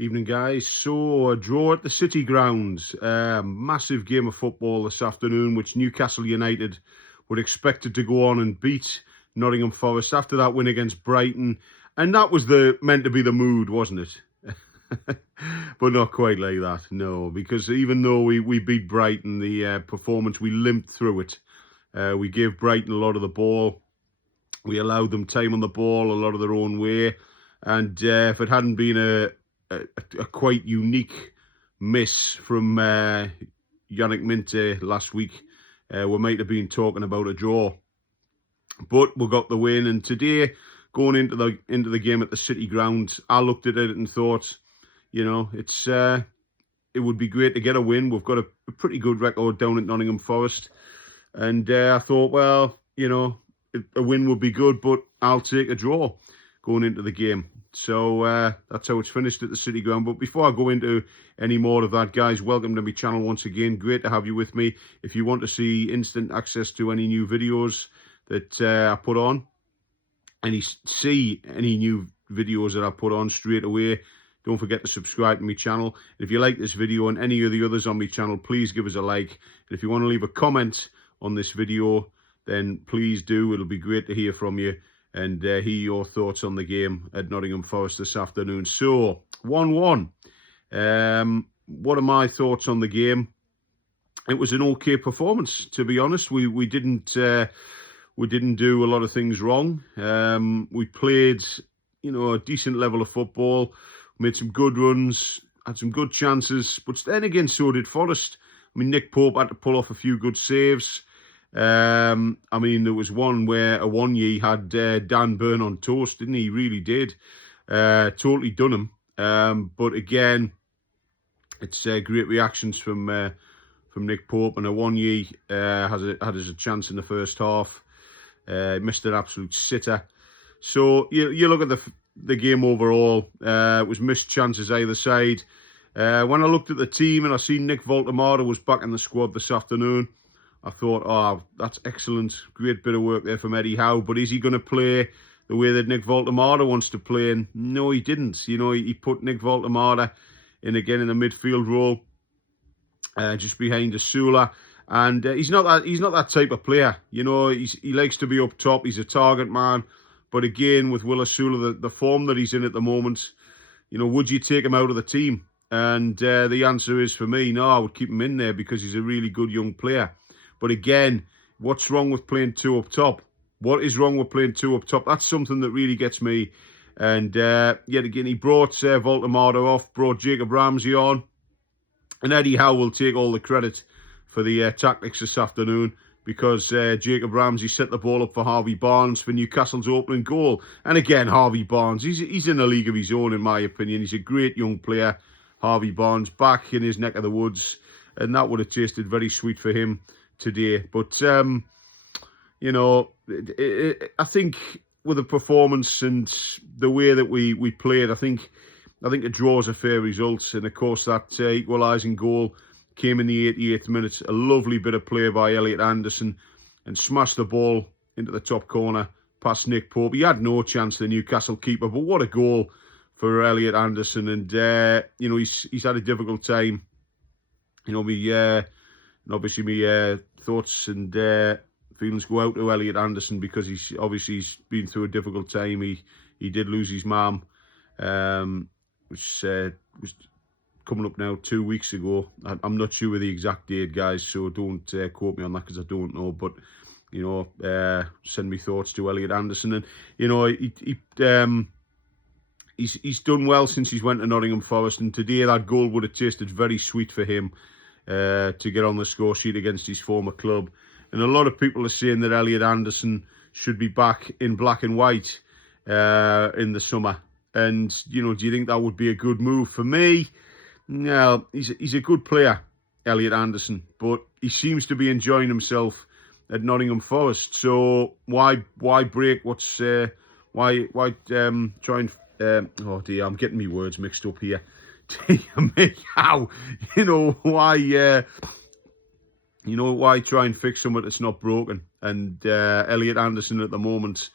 Evening, guys. So, a draw at the City Ground. Massive game of football this afternoon, which Newcastle United were expected to go on and beat Nottingham Forest after that win against Brighton. And that was meant to be the mood, wasn't it? But not quite like that, no. Because even though we beat Brighton, the performance, we limped through it. We gave Brighton a lot of the ball. We allowed them time on the ball, a lot of their own way. And if it hadn't been a quite unique miss from Yannick Minte last week, we might have been talking about a draw. But we got the win, and today, going into the game at the City Ground, I looked at it and thought, you know, it would be great to get a win. We've got a pretty good record down at Nottingham Forest, and I thought, well, you know, a win would be good, but I'll take a draw going into the game. So that's how it's finished at the City Ground. But before I go into any more of that, guys, welcome to my channel once again. Great to have you with me. If you want to see instant access to any new videos that I put on, see any new videos that I put on straight away, don't forget to subscribe to my channel. If you like this video and any of the others on my channel, please give us a like. And if you want to leave a comment on this video, then please do. It'll be great to hear from you and hear your thoughts on the game at Nottingham Forest this afternoon. So, 1-1. What are my thoughts on the game? It was an okay performance, to be honest. We didn't do a lot of things wrong. We played, you know, a decent level of football, made some good runs, had some good chances, but then again, so did Forest. I mean, Nick Pope had to pull off a few good saves. I mean, there was one where Awonyi had Dan Burn on toast, didn't he? He really did. Totally done him. But again, it's great reactions from Nick Pope, and Awonyi had a chance in the first half. Missed an absolute sitter. So you look at the game overall. It was missed chances either side. When I looked at the team and I seen Nick Voltemada was back in the squad this afternoon, I thought, oh, that's excellent. Great bit of work there from Eddie Howe. But is he going to play the way that Nick Voltemada wants to play? And no, he didn't. You know, he put Nick Voltemada in again in the midfield role, just behind Asula. And he's not that type of player. You know, he likes to be up top. He's a target man. But again, with Will Asula, the form that he's in at the moment, you know, would you take him out of the team? And the answer is, for me, no, I would keep him in there because he's a really good young player. But again, what's wrong with playing two up top? What is wrong with playing two up top? That's something that really gets me. And yet again, he brought Voltemada off, brought Jacob Ramsey on. And Eddie Howe will take all the credit for the tactics this afternoon, because Jacob Ramsey set the ball up for Harvey Barnes for Newcastle's opening goal. And again, Harvey Barnes, he's in a league of his own, in my opinion. He's a great young player, Harvey Barnes, back in his neck of the woods. And that would have tasted very sweet for him today. But, you know, I think with the performance and the way that we played, I think a draw is a fair result. And, of course, that equalising goal came in the 88th minute. A lovely bit of play by Elliot Anderson, and smashed the ball into the top corner past Nick Pope. He had no chance, the Newcastle keeper, but what a goal for Elliot Anderson. And, you know, he's had a difficult time. You know, obviously my thoughts and feelings go out to Elliot Anderson, because he's been through a difficult time. He did lose his mum, which was coming up now 2 weeks ago. I'm not sure of the exact date, guys, so don't quote me on that, because I don't know. But, you know, send me thoughts to Elliot Anderson. And, you know, he's done well since he's went to Nottingham Forest, and today that goal would have tasted very sweet for him to get on the score sheet against his former club. And a lot of people are saying that Elliot Anderson should be back in black and white in the summer. And, you know, do you think that would be a good move? For me, no, he's a good player, Elliot Anderson, but he seems to be enjoying himself at Nottingham Forest. So why break what's why try and oh dear, I'm getting my words mixed up here. How, you know, why try and fix something that's not broken? And Elliot Anderson at the moment,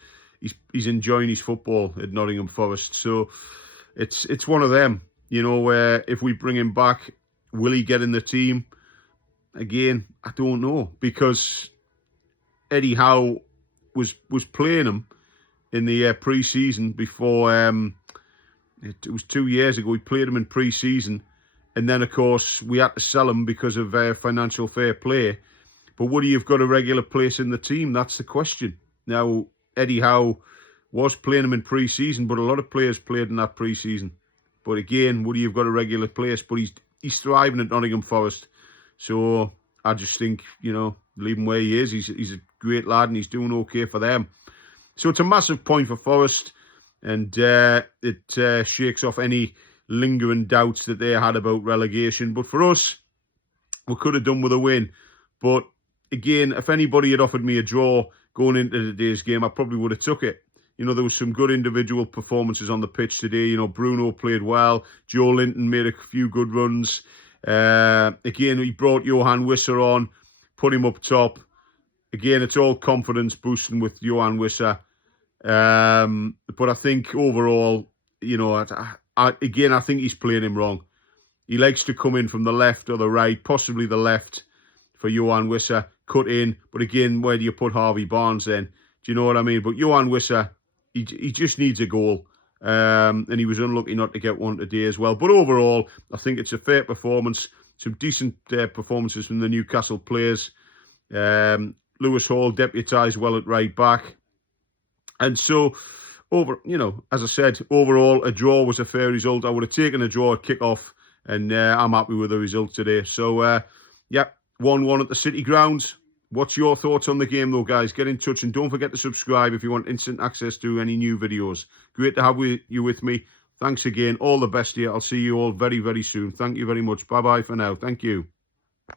he's enjoying his football at Nottingham Forest. So it's one of them. if we bring him back, will he get in the team? Again, I don't know, because Eddie Howe was playing him in the pre-season before. It was 2 years ago. We played him in pre-season, and then of course we had to sell him because of financial fair play. But would he have got a regular place in the team? That's the question. Now, Eddie Howe was playing him in pre-season, but a lot of players played in that pre-season. But again, would he have got a regular place? But he's thriving at Nottingham Forest. So I just think, leave him where he is. He's a great lad and he's doing okay for them. So it's a massive point for Forest, and it shakes off any lingering doubts that they had about relegation. But for us, we could have done with a win. But again, if anybody had offered me a draw going into today's game, I probably would have took it. There was some good individual performances on the pitch today. Bruno played well. Joe Linton made a few good runs. Again, he brought Johan Wisser on, put him up top. Again, it's all confidence boosting with Johan Wisser. But I think overall, I think he's playing him wrong. He likes to come in from the left or the right, possibly the left for Johan Wisser, cut in. But again, where do you put Harvey Barnes then? Do you know what I mean? But Johan Wisser, he just needs a goal. And he was unlucky not to get one today as well. But overall, I think it's a fair performance. Some decent performances from the Newcastle players. Lewis Hall deputised well at right back. And so, as I said, overall, a draw was a fair result. I would have taken a draw at kick-off, and I'm happy with the result today. So, 1-1 at the City Grounds. What's your thoughts on the game, though, guys? Get in touch, and don't forget to subscribe if you want instant access to any new videos. Great to have you with me. Thanks again. All the best here. I'll see you all very, very soon. Thank you very much. Bye-bye for now. Thank you.